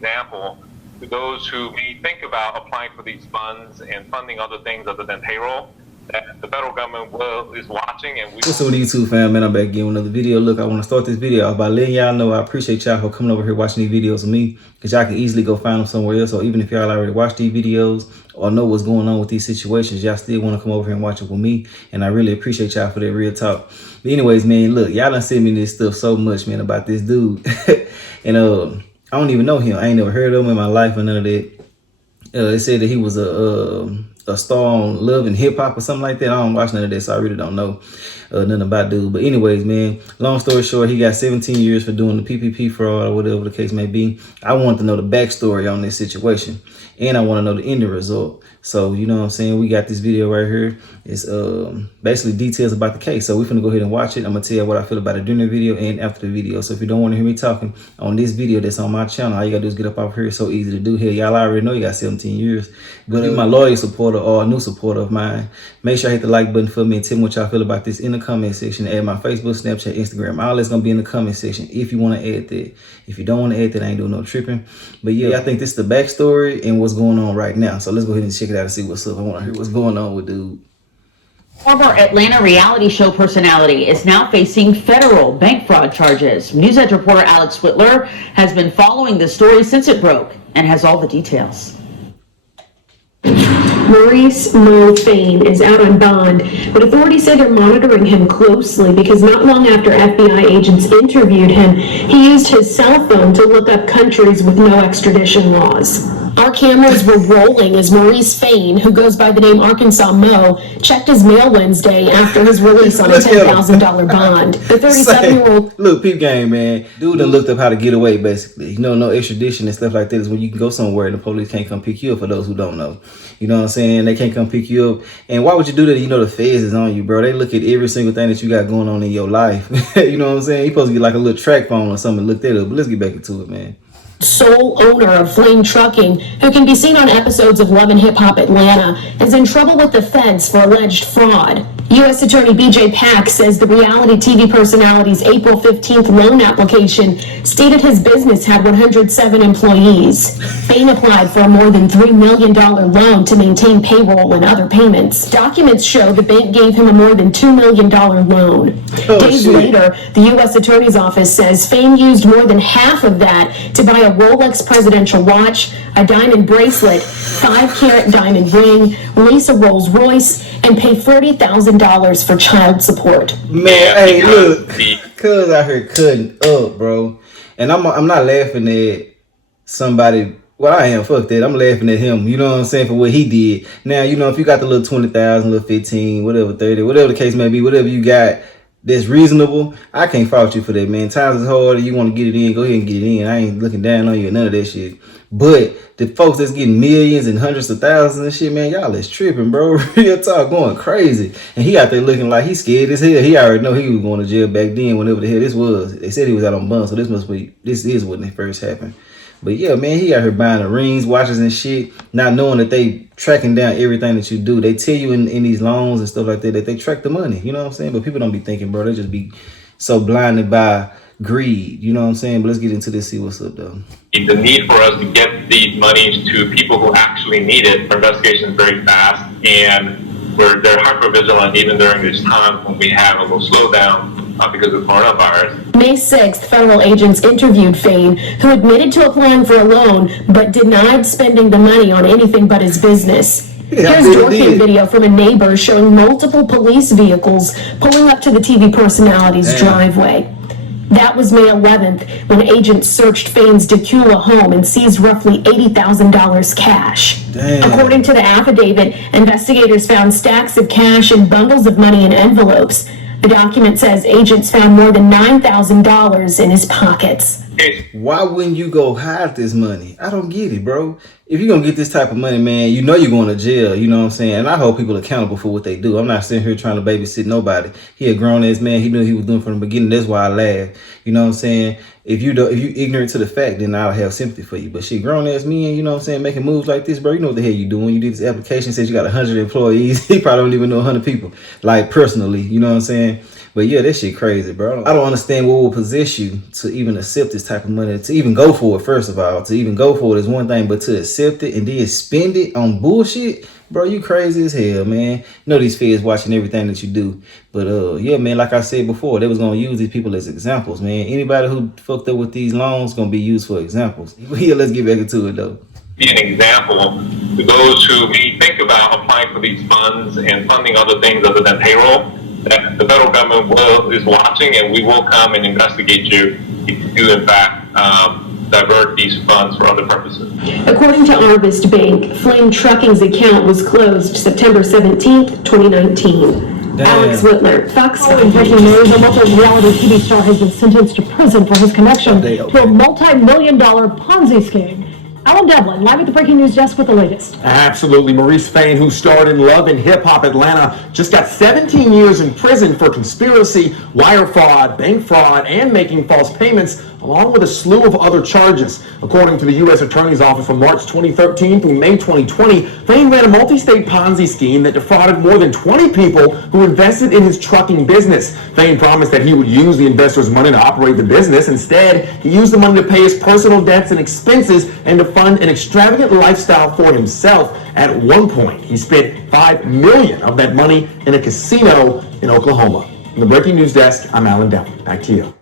example to those who may think about applying for these funds and funding other things other than payroll, that the federal government is watching. And what's up with YouTube fam, man? I'm back again with another video. Look, I want to start this video off by letting y'all know I appreciate y'all for coming over here watching these videos with me, because y'all can easily go find them somewhere else. Or even if y'all already watched these videos or know what's going on with these situations, y'all still want to come over here and watch it with me, and I really appreciate y'all for that real talk. But anyways, man, look, y'all done sent me this stuff so much, man, about this dude. And I don't even know him. I ain't never heard of him in my life or none of that. They said that he was a star on Love and Hip Hop or something like that. I don't watch none of that, so I really don't know nothing about dude. But anyways, man, long story short, he got 17 years for doing the PPP fraud or whatever the case may be. I want to know the backstory on this situation, and I want to know the ending result. So, you know what I'm saying? We got this video right here. It's basically details about the case. So we're finna go ahead and watch it. I'm gonna tell you what I feel about it during the video and after the video. So if you don't want to hear me talking on this video that's on my channel, all you gotta do is get up off here. It's so easy to do here. Y'all already know you got 17 years. But if you're my loyal supporter or a new supporter of mine, make sure I hit the like button for me and tell me what y'all feel about this in the comment section. Add my Facebook, Snapchat, Instagram. All that's gonna be in the comment section if you want to add that. If you don't want to add that, I ain't doing no tripping. But yeah, I think this is the backstory and what's going on right now. So let's go ahead and check it out and see what's up. I want to hear what's going on with dude. Former Atlanta reality show personality is now facing federal bank fraud charges. NewsEdge reporter Alex Whitler has been following the story since it broke and has all the details. Maurice Fayne is out on bond, but authorities say they're monitoring him closely because not long after FBI agents interviewed him, he used his cell phone to look up countries with no extradition laws. Our cameras were rolling as Maurice Fayne, who goes by the name Arkansas Mo, checked his mail Wednesday after his release on a $10,000 bond. The 37-year-old... Look, peep game, man. Dude done looked up how to get away, basically. You know, no extradition and stuff like that is when you can go somewhere and the police can't come pick you up, for those who don't know. You know what I'm saying? They can't come pick you up. And why would you do that? You know the feds is on you, bro. They look at every single thing that you got going on in your life. You know what I'm saying? You supposed to get like a little track phone or something and look that up. But let's get back into it, man. Sole owner of Fayne Trucking, who can be seen on episodes of Love and Hip Hop Atlanta, is in trouble with the feds for alleged fraud. U.S. Attorney B.J. Pack says the reality TV personality's April 15th loan application stated his business had 107 employees. Fayne applied for a more than $3 million loan to maintain payroll and other payments. Documents show the bank gave him a more than $2 million loan. Days later, the U.S. Attorney's Office says Fayne used more than half of that to buy a Rolex presidential watch, a diamond bracelet, 5-carat diamond ring, lease a Rolls Royce, and pay $40,000 for child support. Man, hey, look, cuz out here cutting up, bro. And I'm not laughing at somebody. Well, I am. Fuck that. I'm laughing at him. You know what I'm saying, for what he did. Now, you know, if you got the little 20,000, little 15, whatever, 30, whatever the case may be, whatever you got that's reasonable, I can't fault you for that, man. Times is hard. You want to get it in, go ahead and get it in. I ain't looking down on you or none of that shit. But the folks that's getting millions and hundreds of thousands and shit, man, y'all is tripping, bro. Real talk, going crazy. And he out there looking like he's scared as hell. He already know he was going to jail back then, whenever the hell this was. They said he was out on bond, so this is when it first happened. But yeah, man, he out here buying the rings, watches and shit, not knowing that they tracking down everything that you do. They tell you in these loans and stuff like that they track the money. You know what I'm saying? But people don't be thinking, bro. They just be so blinded by greed. You know what I'm saying? But let's get into this, see what's up, though. The need for us to get these monies to people who actually need it. Our investigation is very fast, and they're hyper-vigilant even during this time when we have a little slowdown because of coronavirus. May 6th, federal agents interviewed Fayne, who admitted to applying for a loan but denied spending the money on anything but his business. Here's dorking video from a neighbor showing multiple police vehicles pulling up to the TV personality's driveway. That was May 11th when agents searched Fayne's Decula home and seized roughly $80,000 cash. According to the affidavit, investigators found stacks of cash and bundles of money in envelopes. The document says agents found more than $9,000 in his pockets. Why wouldn't you go hide this money? I don't get it, bro. If you're going to get this type of money, man, you know you're going to jail. You know what I'm saying? And I hold people accountable for what they do. I'm not sitting here trying to babysit nobody. He a grown-ass man. He knew what he was doing from the beginning. That's why I laugh. You know what I'm saying? If you ignorant to the fact, then I'll have sympathy for you. But shit, grown-ass men, you know what I'm saying, making moves like this, bro, you know what the hell you doing. You did this application, says you got 100 employees. He probably don't even know 100 people, like, personally. You know what I'm saying? But yeah, that shit crazy, bro. I don't understand what will possess you to even accept this type of money, to even go for it. First of all, to even go for it is one thing, but to accept it and then spend it on bullshit, bro, you crazy as hell, man. You know these feds watching everything that you do. But yeah, man, like I said before, they was gonna use these people as examples, man. Anybody who fucked up with these loans gonna be used for examples. Yeah, let's get back into it though. Be an example to those who may think about applying for these funds and funding other things other than payroll, that the federal government is watching, and we will come and investigate you if you do in fact divert these funds for other purposes. According to Harvest Bank, Fayne Trucking's account was closed September 17th, 2019. Damn. Alex Whitler, Fox 5 In breaking news, a local reality TV star has been sentenced to prison for his connection to a multi-million-dollar Ponzi scheme. Alan Devlin, live at the Breaking News Desk with the latest. Absolutely. Maurice Fayne, who starred in Love and Hip Hop Atlanta, just got 17 years in prison for conspiracy, wire fraud, bank fraud, and making false payments, along with a slew of other charges. According to the U.S. Attorney's Office, from March 2013 through May 2020, Fayne ran a multi-state Ponzi scheme that defrauded more than 20 people who invested in his trucking business. Fayne promised that he would use the investors' money to operate the business. Instead, he used the money to pay his personal debts and expenses and to fund an extravagant lifestyle for himself. At one point, he spent $5 million of that money in a casino in Oklahoma. In the Breaking News Desk, I'm Alan Devlin. Back to you.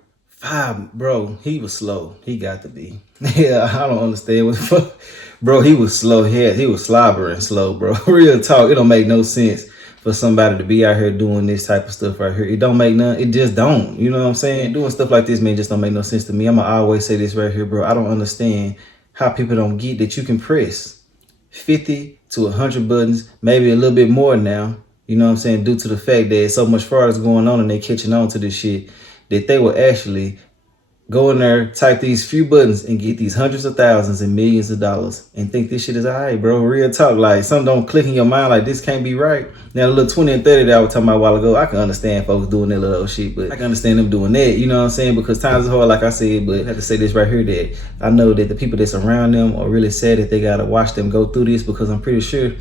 Bro, he was slow. He got to be. Yeah, I don't understand what the fuck. Bro, he was slow. He was slobbering slow, bro. Real talk. It don't make no sense for somebody to be out here doing this type of stuff right here. It don't make none. It just don't. You know what I'm saying? Doing stuff like this, man, just don't make no sense to me. I'ma always say this right here, bro. I don't understand how people don't get that you can press 50 to 100 buttons, maybe a little bit more now. You know what I'm saying? Due to the fact that so much fraud is going on and they catching on to this shit, that they will actually go in there, type these few buttons and get these hundreds of thousands and millions of dollars and think this shit is all right, bro. Real talk. Like, something don't click in your mind like this can't be right. Now, the little 20 and 30 that I was talking about a while ago, I can understand folks doing that little shit, but I can understand them doing that, you know what I'm saying? Because times is hard, like I said, but I have to say this right here, that I know that the people that's around them are really sad that they got to watch them go through this, because I'm pretty sure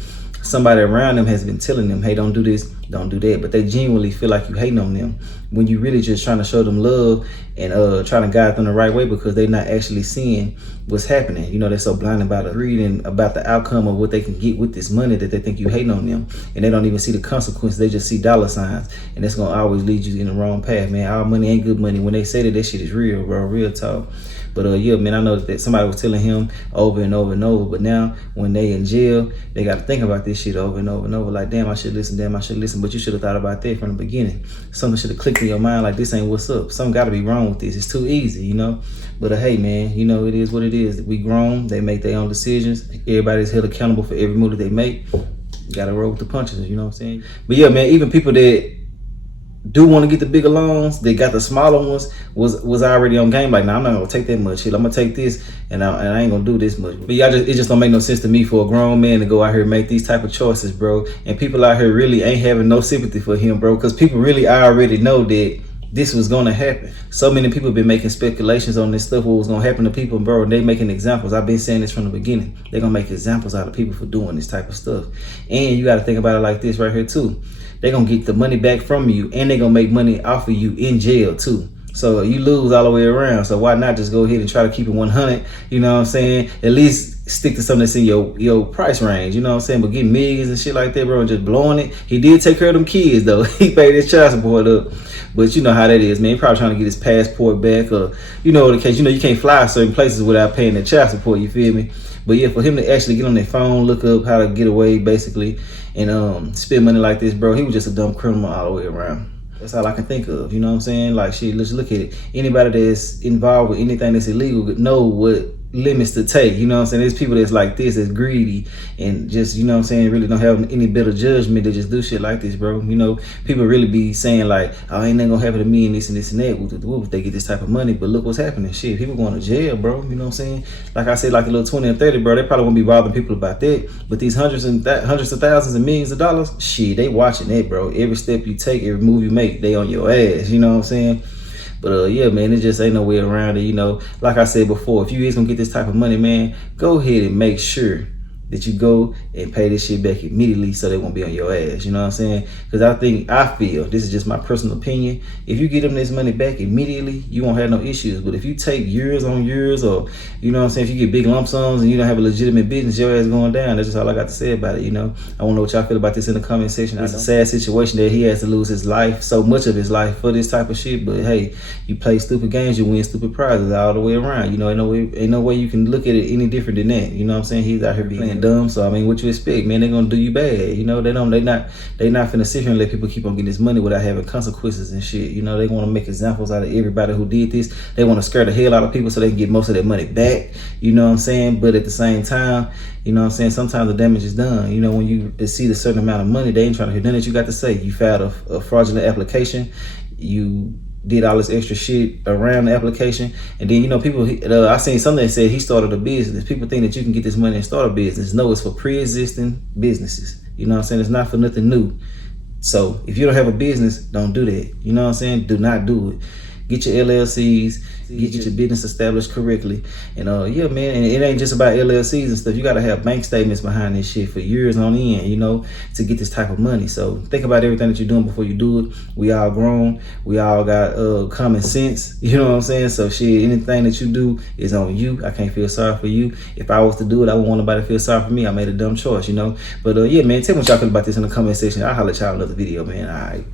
somebody around them has been telling them, hey, don't do this, don't do that. But they genuinely feel like you hating on them when you really just trying to show them love and trying to guide them the right way, because they're not actually seeing what's happening. You know, they're so blind about it, reading about the outcome of what they can get with this money, that they think you hating on them, and they don't even see the consequences. They just see dollar signs, and that's gonna always lead you in the wrong path, man. Our money ain't good money. When they say that shit is real, bro, real talk. But yeah, man, I know that somebody was telling him over and over and over, but now when they in jail, they got to think about this shit over and over and over. Like, damn, I should listen, damn, I should listen. But you should have thought about that from the beginning. Something should have clicked in your mind like, this ain't what's up. Something got to be wrong with this. It's too easy, you know? But hey, man, you know, it is what it is. We grown. They make their own decisions. Everybody's held accountable for every move that they make. You got to roll with the punches, you know what I'm saying? But yeah, man, even people that do want to get the bigger loans, they got the smaller ones, was already on game. Like, nah, I'm not gonna take that much shit. I'm gonna take this, and I ain't gonna do this much. But yeah, it just don't make no sense to me for a grown man to go out here and make these type of choices, bro. And people out here really ain't having no sympathy for him, bro, because people really already know that this was gonna happen. So many people been making speculations on this stuff, what was gonna happen to people, bro, and they making examples. I've been saying this from the beginning. They're gonna make examples out of people for doing this type of stuff. And you gotta think about it like this right here too. They're gonna get the money back from you, and they're gonna make money off of you in jail too. So you lose all the way around. So why not just go ahead and try to keep it 100? You know what I'm saying? At least stick to something that's in your price range. You know what I'm saying? But getting millions and shit like that, bro, and just blowing it. He did take care of them kids though. He paid his child support up. But you know how that is, man. He probably trying to get his passport back, or you know the case. You know you can't fly certain places without paying the child support. You feel me? But yeah, for him to actually get on their phone, look up how to get away, basically, and spend money like this, bro, he was just a dumb criminal all the way around. That's all I can think of. You know what I'm saying? Like, shit, let's look at it. Anybody that's involved with anything that's illegal know what limits to take. You know what I'm saying? There's people that's like this, that's greedy, and just, you know what I'm saying, really don't have any better judgment. They just do shit like this, bro. You know, people really be saying like, oh, ain't nothing gonna happen to me and this and this and that if they get this type of money. But look what's happening. Shit, people going to jail, bro. You know what I'm saying? Like I said, like a little 20 and 30, bro, they probably won't be bothering people about that. But these hundreds of thousands and millions of dollars, shit, they watching that, bro. Every step you take, every move you make, they on your ass. You know what I'm saying? But yeah, man, it just ain't no way around it. You know, like I said before, if you is gonna get this type of money, man, go ahead and make sure that you go and pay this shit back immediately so they won't be on your ass. You know what I'm saying? Because I feel, this is just my personal opinion, if you get them this money back immediately, you won't have no issues. But if you take years on years, or, you know what I'm saying, if you get big lump sums and you don't have a legitimate business, your ass going down. That's just all I got to say about it, you know? I want to know what y'all feel about this in the comment section. It's a sad situation that he has to lose his life, so much of his life, for this type of shit. But hey, you play stupid games, you win stupid prizes all the way around. You know, ain't no way you can look at it any different than that. You know what I'm saying? He's out here being dumb. So I mean, what you expect, man? They're gonna do you bad. You know, they not finna sit here and let people keep on getting this money without having consequences and shit. You know, they want to make examples out of everybody who did this. They want to scare the hell out of people so they can get most of their money back. You know what I'm saying? But at the same time, you know what I'm saying, sometimes the damage is done. You know, when you exceed a certain amount of money, they ain't trying to hear nothing that you got to say. You filed a fraudulent application. You did all this extra shit around the application, and then, you know, people, I seen something that said he started a business. People think that you can get this money and start a business. No, it's for pre-existing businesses. You know what I'm saying? It's not for nothing new. So if you don't have a business, don't do that. You know what I'm saying? Do not do it. Get your LLCs, get your business established correctly. And yeah, man, and it ain't just about LLCs and stuff. You gotta have bank statements behind this shit for years on end, you know, to get this type of money. So think about everything that you're doing before you do it. We all grown, we all got common sense, you know what I'm saying? So shit, anything that you do is on you. I can't feel sorry for you. If I was to do it, I wouldn't want nobody to feel sorry for me. I made a dumb choice, you know. But yeah, man, tell me what y'all feel about this in the comment section. I'll holler at y'all in another video, man. All right.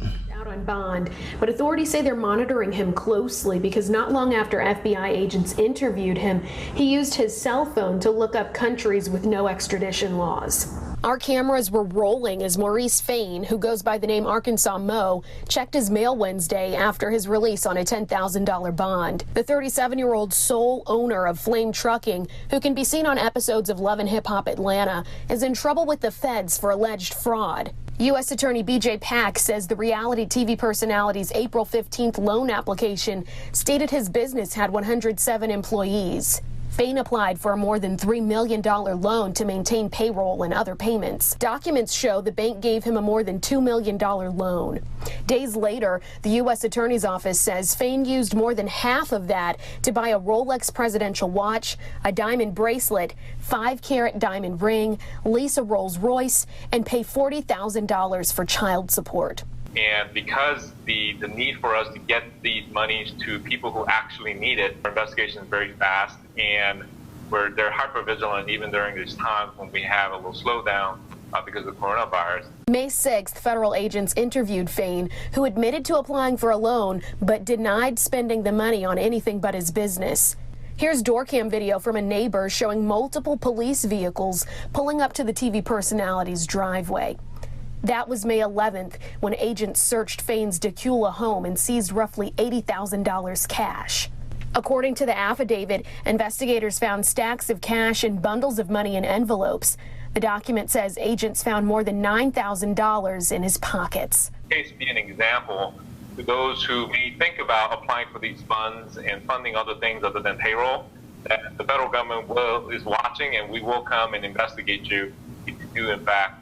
On bond, but authorities say they're monitoring him closely because not long after FBI agents interviewed him, he used his cell phone to look up countries with no extradition laws. Our cameras were rolling as Maurice Fayne, who goes by the name Arkansas Mo, checked his mail Wednesday after his release on a $10,000 bond. The 37-year-old sole owner of Fayne Trucking, who can be seen on episodes of Love and Hip Hop Atlanta, is in trouble with the feds for alleged fraud. U.S. Attorney BJ Pack says the reality TV personality's April 15th loan application stated his business had 107 employees. Fayne applied for a more than $3 million loan to maintain payroll and other payments. Documents show the bank gave him a more than $2 million loan. Days later, the U.S. Attorney's Office says Fayne used more than half of that to buy a Rolex presidential watch, a diamond bracelet, 5-carat diamond ring, lease a Rolls Royce, and pay $40,000 for child support. And because the need for us to get these monies to people who actually need it, our investigation is very fast, and they're hyper vigilant even during these times when we have a little slowdown because of coronavirus. May 6th, federal agents interviewed Fayne, who admitted to applying for a loan but denied spending the money on anything but his business. Here's door cam video from a neighbor showing multiple police vehicles pulling up to the TV personality's driveway. That was May 11th when agents searched Fayne's Decula home and seized roughly $80,000 cash. According to the affidavit, investigators found stacks of cash and bundles of money in envelopes. The document says agents found more than $9,000 in his pockets. Case be an example to those who may think about applying for these funds and funding other things other than payroll, that the federal government is watching, and we will come and investigate you if you do in fact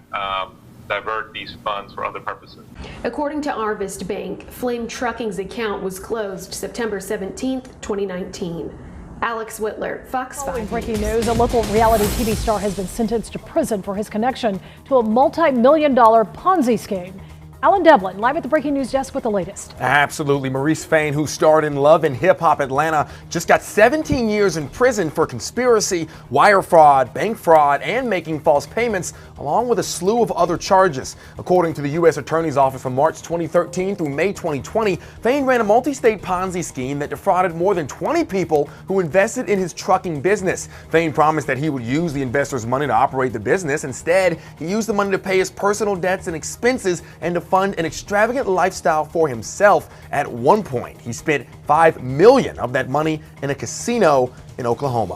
divert these funds for other purposes. According to Arvest Bank, Fayne Trucking's account was closed September 17th, 2019. Alex Whitler, Fox 5. Breaking news, a local reality TV star has been sentenced to prison for his connection to a multi-million-dollar Ponzi scheme. Alan Devlin, live at the Breaking News desk with the latest. Absolutely. Maurice Fayne, who starred in Love and Hip Hop Atlanta, just got 17 years in prison for conspiracy, wire fraud, bank fraud, and making false payments, along with a slew of other charges. According to the U.S. Attorney's Office, from March 2013 through May 2020, Fayne ran a multi-state Ponzi scheme that defrauded more than 20 people who invested in his trucking business. Fayne promised that he would use the investors' money to operate the business. Instead, he used the money to pay his personal debts and expenses and to fund an extravagant lifestyle for himself. At one point, he spent $5 million of that money in a casino in Oklahoma.